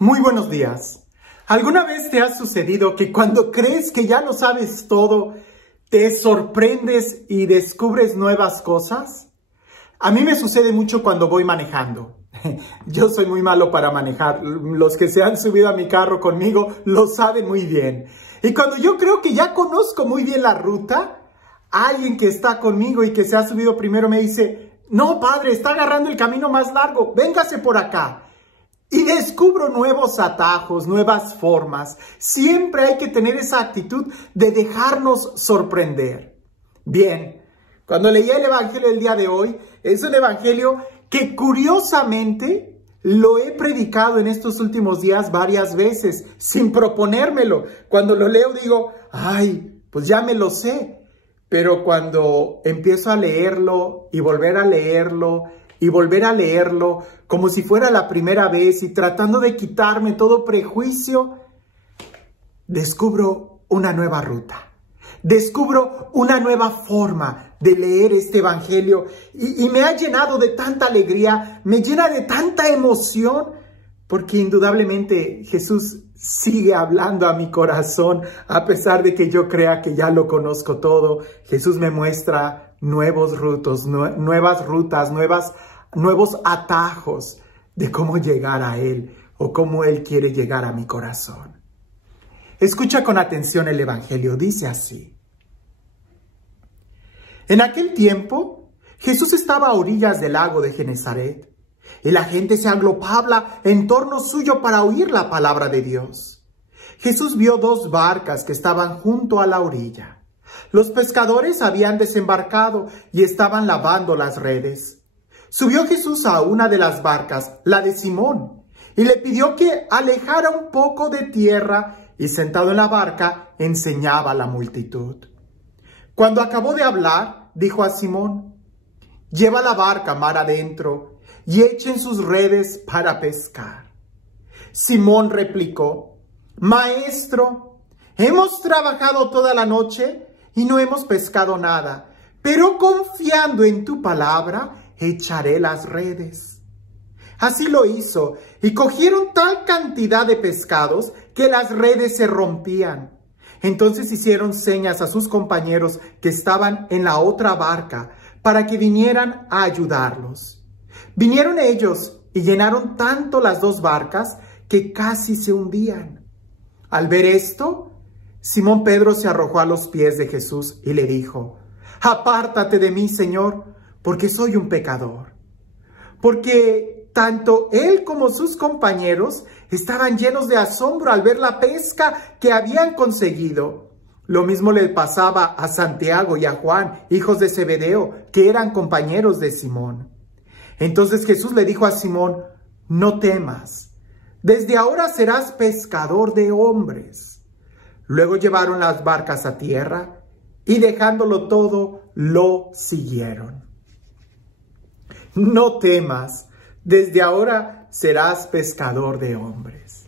Muy buenos días. ¿Alguna vez te ha sucedido que cuando crees que ya lo sabes todo, te sorprendes y descubres nuevas cosas? A mí me sucede mucho cuando voy manejando. Yo soy muy malo para manejar. Los que se han subido a mi carro conmigo lo saben muy bien. Y cuando yo creo que ya conozco muy bien la ruta, alguien que está conmigo y que se ha subido primero me dice: "No, padre, está agarrando el camino más largo, véngase por acá". Y descubro nuevos atajos, nuevas formas. Siempre hay que tener esa actitud de dejarnos sorprender. Bien, cuando leí el Evangelio del día de hoy, es un Evangelio que curiosamente lo he predicado en estos últimos días varias veces, sin proponérmelo. Cuando lo leo digo: "Ay, pues ya me lo sé". Pero cuando empiezo a leerlo y volver a leerlo, y volver a leerlo como si fuera la primera vez y tratando de quitarme todo prejuicio, descubro una nueva ruta. Descubro una nueva forma de leer este Evangelio y me ha llenado de tanta alegría, me llena de tanta emoción, porque indudablemente Jesús sigue hablando a mi corazón, a pesar de que yo crea que ya lo conozco todo. Jesús me muestra nuevos nuevas rutas, nuevos atajos de cómo llegar a Él o cómo Él quiere llegar a mi corazón. Escucha con atención el Evangelio, dice así. En aquel tiempo, Jesús estaba a orillas del lago de Genesaret, y la gente se aglopaba en torno suyo para oír la palabra de Dios. Jesús vio dos barcas que estaban junto a la orilla. Los pescadores habían desembarcado y estaban lavando las redes. Subió Jesús a una de las barcas, la de Simón, y le pidió que alejara un poco de tierra, y sentado en la barca enseñaba a la multitud. Cuando acabó de hablar, dijo a Simón: "Lleva la barca mar adentro y echen sus redes para pescar". Simón replicó: "Maestro, hemos trabajado toda la noche y no hemos pescado nada, pero confiando en tu palabra, echaré las redes". Así lo hizo, y cogieron tal cantidad de pescados que las redes se rompían. Entonces hicieron señas a sus compañeros que estaban en la otra barca para que vinieran a ayudarlos. Vinieron ellos y llenaron tanto las dos barcas que casi se hundían. Al ver esto, Simón Pedro se arrojó a los pies de Jesús y le dijo: "Apártate de mí, Señor, porque soy un pecador". Porque tanto él como sus compañeros estaban llenos de asombro al ver la pesca que habían conseguido. Lo mismo le pasaba a Santiago y a Juan, hijos de Zebedeo, que eran compañeros de Simón. Entonces Jesús le dijo a Simón: "No temas, desde ahora serás pescador de hombres". Luego llevaron las barcas a tierra y dejándolo todo, lo siguieron. No temas, desde ahora serás pescador de hombres.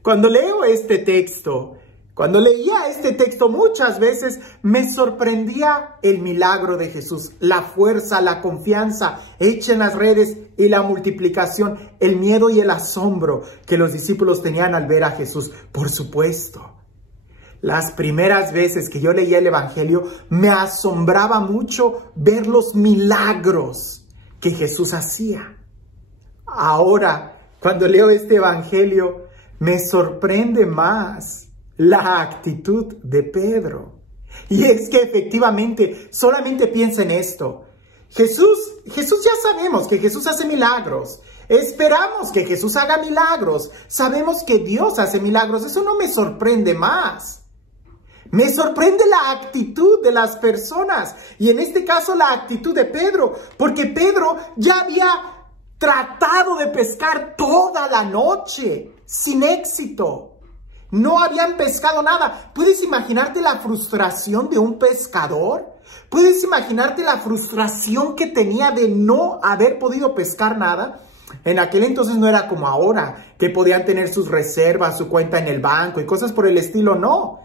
Cuando leía este texto muchas veces me sorprendía el milagro de Jesús, la fuerza, la confianza, echen las redes y la multiplicación, el miedo y el asombro que los discípulos tenían al ver a Jesús. Por supuesto, las primeras veces que yo leía el Evangelio me asombraba mucho ver los milagros que Jesús hacía. Ahora, cuando leo este Evangelio, me sorprende más la actitud de Pedro. Y es que efectivamente, solamente piensa en esto. Jesús ya sabemos que Jesús hace milagros. Esperamos que Jesús haga milagros. Sabemos que Dios hace milagros. Eso no me sorprende más. Me sorprende la actitud de las personas. Y en este caso la actitud de Pedro. Porque Pedro ya había tratado de pescar toda la noche sin éxito. No habían pescado nada. ¿Puedes imaginarte la frustración de un pescador? ¿Puedes imaginarte la frustración que tenía de no haber podido pescar nada? En aquel entonces no era como ahora, que podían tener sus reservas, su cuenta en el banco y cosas por el estilo. No.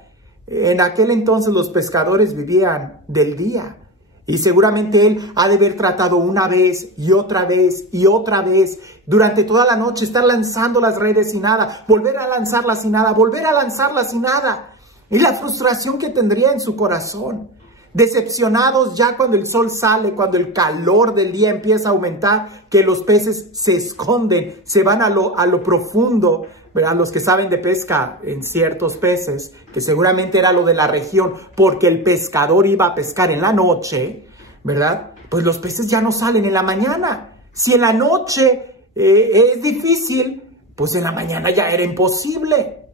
En aquel entonces los pescadores vivían del día. Y seguramente él ha de haber tratado una vez y otra vez y otra vez durante toda la noche, estar lanzando las redes y nada, volver a lanzarlas y nada, volver a lanzarlas y nada. Y la frustración que tendría en su corazón. Decepcionados ya cuando el sol sale, cuando el calor del día empieza a aumentar, que los peces se esconden, se van a lo profundo, ¿verdad? Los que saben de pesca en ciertos peces, que seguramente era lo de la región, porque el pescador iba a pescar en la noche, ¿verdad? Pues los peces ya no salen en la mañana. Si en la noche es difícil, pues en la mañana ya era imposible.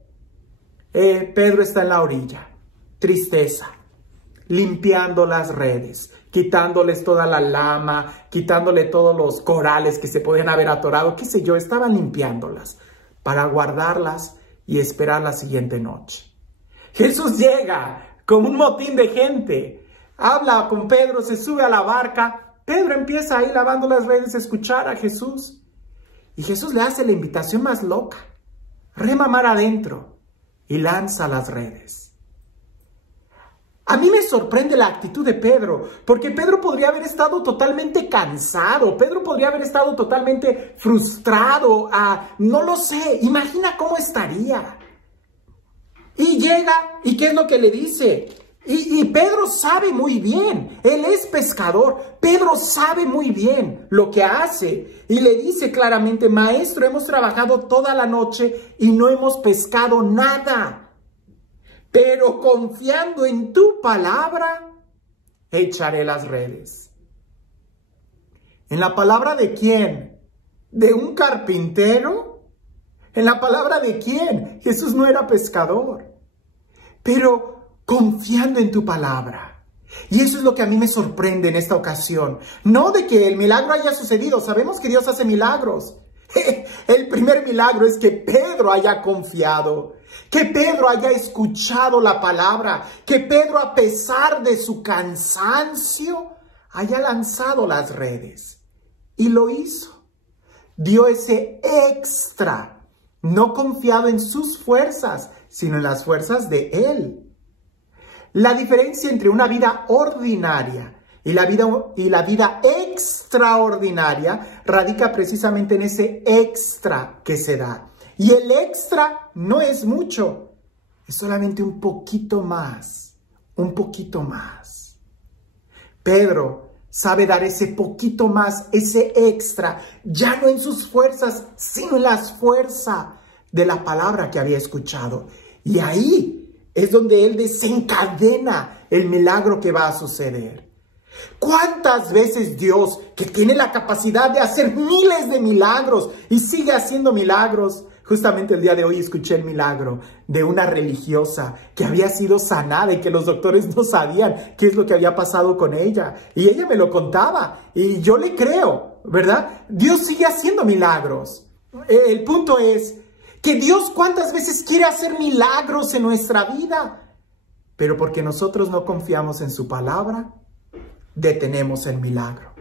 Pedro está en la orilla, tristeza, limpiando las redes, quitándoles toda la lama, quitándole todos los corales que se podían haber atorado, qué sé yo, estaban limpiándolas para guardarlas y esperar la siguiente noche. Jesús llega con un motín de gente, habla con Pedro, se sube a la barca, Pedro empieza ahí lavando las redes a escuchar a Jesús y Jesús le hace la invitación más loca, rema mar adentro y lanza las redes. A mí me sorprende la actitud de Pedro, porque Pedro podría haber estado totalmente cansado, Pedro podría haber estado totalmente frustrado, no lo sé, imagina cómo estaría. Y llega, ¿y qué es lo que le dice? Y Pedro sabe muy bien, él es pescador, Pedro sabe muy bien lo que hace. Y le dice claramente, maestro, hemos trabajado toda la noche y no hemos pescado nada. Pero confiando en tu palabra, echaré las redes. ¿En la palabra de quién? ¿De un carpintero? ¿En la palabra de quién? Jesús no era pescador. Pero confiando en tu palabra. Y eso es lo que a mí me sorprende en esta ocasión. No de que el milagro haya sucedido. Sabemos que Dios hace milagros. El primer milagro es que Pedro haya confiado, que Pedro haya escuchado la palabra, que Pedro, a pesar de su cansancio, haya lanzado las redes. Y lo hizo. Dio ese extra, no confiado en sus fuerzas, sino en las fuerzas de Él. La diferencia entre una vida ordinaria y la vida extraordinaria radica precisamente en ese extra que se da. Y el extra no es mucho, es solamente un poquito más, un poquito más. Pedro sabe dar ese poquito más, ese extra, ya no en sus fuerzas, sino en las fuerzas de la palabra que había escuchado. Y ahí es donde él desencadena el milagro que va a suceder. ¿Cuántas veces Dios, que tiene la capacidad de hacer miles de milagros y sigue haciendo milagros? Justamente el día de hoy escuché el milagro de una religiosa que había sido sanada y que los doctores no sabían qué es lo que había pasado con ella. Y ella me lo contaba y yo le creo, ¿verdad? Dios sigue haciendo milagros. El punto es que Dios cuántas veces quiere hacer milagros en nuestra vida, pero porque nosotros no confiamos en su palabra, detenemos el milagro.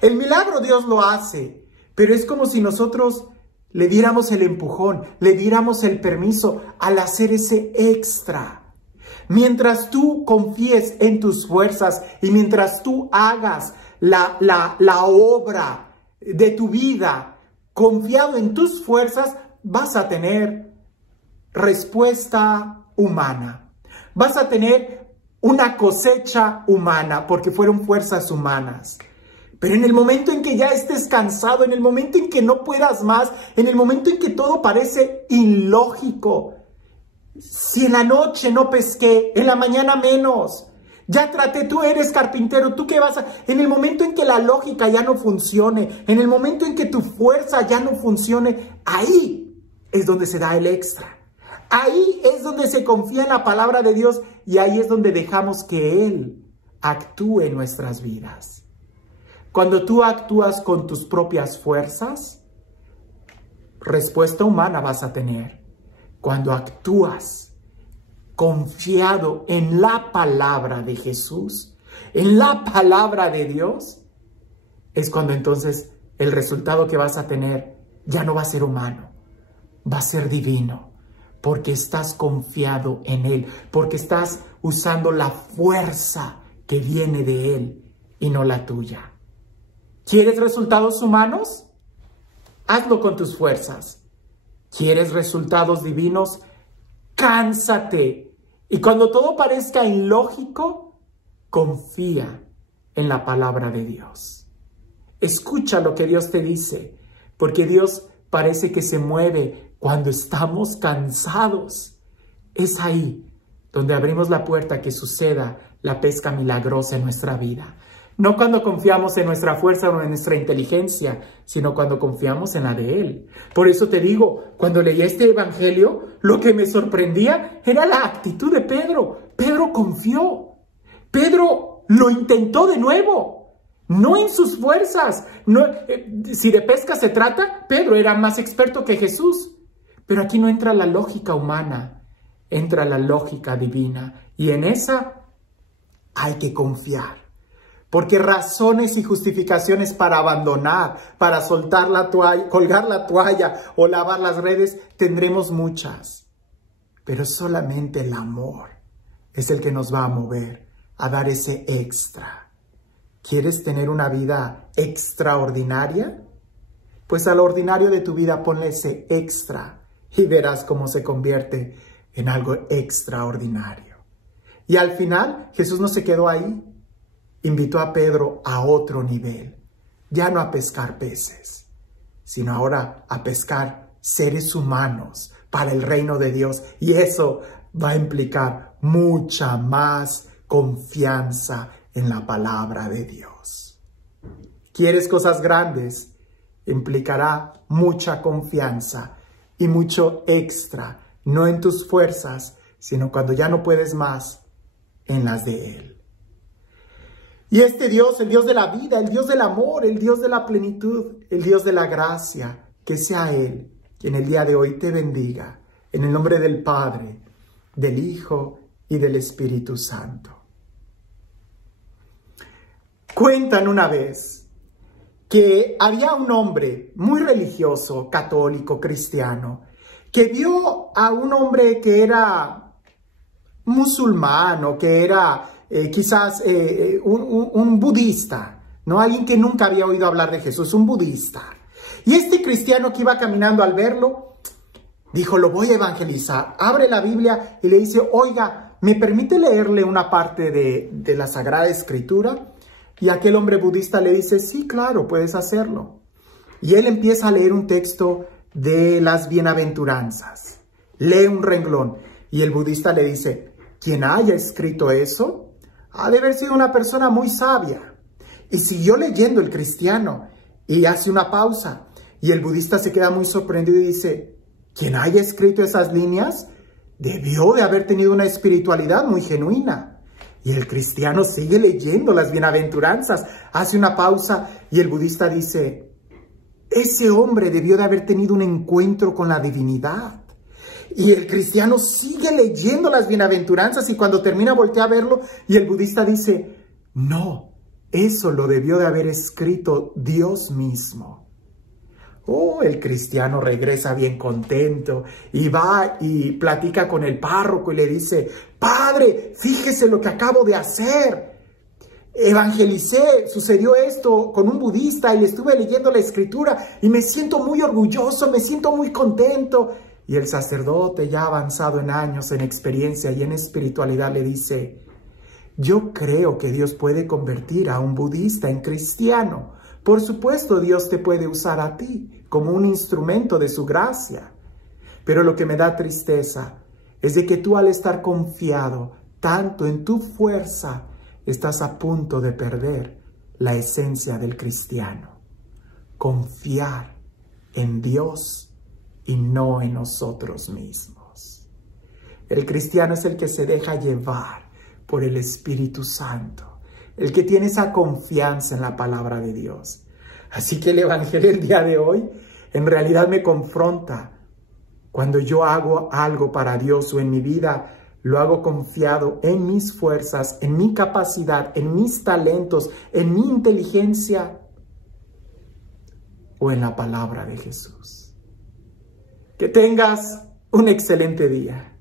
El milagro Dios lo hace, pero es como si nosotros le diéramos el empujón, le diéramos el permiso al hacer ese extra. Mientras tú confíes en tus fuerzas y mientras tú hagas la obra de tu vida confiado en tus fuerzas, vas a tener respuesta humana. Vas a tener una cosecha humana, porque fueron fuerzas humanas. Pero en el momento en que ya estés cansado, en el momento en que no puedas más, en el momento en que todo parece ilógico, si en la noche no pesqué, en la mañana menos, ya traté, tú eres carpintero, tú qué vas a... En el momento en que la lógica ya no funcione, en el momento en que tu fuerza ya no funcione, ahí es donde se da el extra. Ahí es donde se confía en la palabra de Dios y ahí es donde dejamos que Él actúe en nuestras vidas. Cuando tú actúas con tus propias fuerzas, respuesta humana vas a tener. Cuando actúas confiado en la palabra de Jesús, en la palabra de Dios, es cuando entonces el resultado que vas a tener ya no va a ser humano, va a ser divino. Porque estás confiado en Él, porque estás usando la fuerza que viene de Él y no la tuya. ¿Quieres resultados humanos? Hazlo con tus fuerzas. ¿Quieres resultados divinos? Cánsate. Y cuando todo parezca ilógico, confía en la palabra de Dios. Escucha lo que Dios te dice, porque Dios parece que se mueve cuando estamos cansados. Es ahí donde abrimos la puerta a que suceda la pesca milagrosa en nuestra vida. No cuando confiamos en nuestra fuerza o en nuestra inteligencia, sino cuando confiamos en la de Él. Por eso te digo, cuando leí este evangelio, lo que me sorprendía era la actitud de Pedro. Pedro confió. Pedro lo intentó de nuevo. No en sus fuerzas. No, si de pesca se trata, Pedro era más experto que Jesús. Pero aquí no entra la lógica humana, entra la lógica divina. Y en esa hay que confiar. Porque razones y justificaciones para abandonar, para soltar la toalla, colgar la toalla o lavar las redes, tendremos muchas. Pero solamente el amor es el que nos va a mover a dar ese extra. ¿Quieres tener una vida extraordinaria? Pues al ordinario de tu vida ponle ese extra y verás cómo se convierte en algo extraordinario. Y al final Jesús no se quedó ahí. Invitó a Pedro a otro nivel, ya no a pescar peces, sino ahora a pescar seres humanos para el reino de Dios. Y eso va a implicar mucha más confianza en la palabra de Dios. ¿Quieres cosas grandes? Implicará mucha confianza y mucho extra, no en tus fuerzas, sino cuando ya no puedes más, en las de Él. Y este Dios, el Dios de la vida, el Dios del amor, el Dios de la plenitud, el Dios de la gracia, que sea Él quien el día de hoy te bendiga, en el nombre del Padre, del Hijo y del Espíritu Santo. Cuentan una vez que había un hombre muy religioso, católico, cristiano, que vio a un hombre que era musulmán o que era quizás un budista, ¿no? Alguien que nunca había oído hablar de Jesús, un budista. Y este cristiano que iba caminando al verlo, dijo, lo voy a evangelizar. Abre la Biblia y le dice, oiga, ¿me permite leerle una parte de la Sagrada Escritura? Y aquel hombre budista le dice, sí, claro, puedes hacerlo. Y él empieza a leer un texto de las bienaventuranzas. Lee un renglón. Y el budista le dice, quien haya escrito eso ha de haber sido una persona muy sabia. Y siguió leyendo el cristiano y hace una pausa. Y el budista se queda muy sorprendido y dice, quien haya escrito esas líneas debió de haber tenido una espiritualidad muy genuina. Y el cristiano sigue leyendo las bienaventuranzas, hace una pausa y el budista dice, ese hombre debió de haber tenido un encuentro con la divinidad. Y el cristiano sigue leyendo las bienaventuranzas y cuando termina voltea a verlo y el budista dice, no, eso lo debió de haber escrito Dios mismo. Oh, el cristiano regresa bien contento y va y platica con el párroco y le dice, padre, fíjese lo que acabo de hacer. Evangelicé, sucedió esto con un budista y estuve leyendo la escritura y me siento muy orgulloso, me siento muy contento. Y el sacerdote, ya avanzado en años, en experiencia y en espiritualidad, le dice, yo creo que Dios puede convertir a un budista en cristiano. Por supuesto, Dios te puede usar a ti como un instrumento de su gracia. Pero lo que me da tristeza es de que tú, al estar confiado tanto en tu fuerza, estás a punto de perder la esencia del cristiano. Confiar en Dios y no en nosotros mismos. El cristiano es el que se deja llevar por el Espíritu Santo, el que tiene esa confianza en la palabra de Dios. Así que el Evangelio el día de hoy en realidad me confronta. Cuando yo hago algo para Dios o en mi vida, lo hago confiado en mis fuerzas, en mi capacidad, en mis talentos, en mi inteligencia o en la palabra de Jesús. Que tengas un excelente día.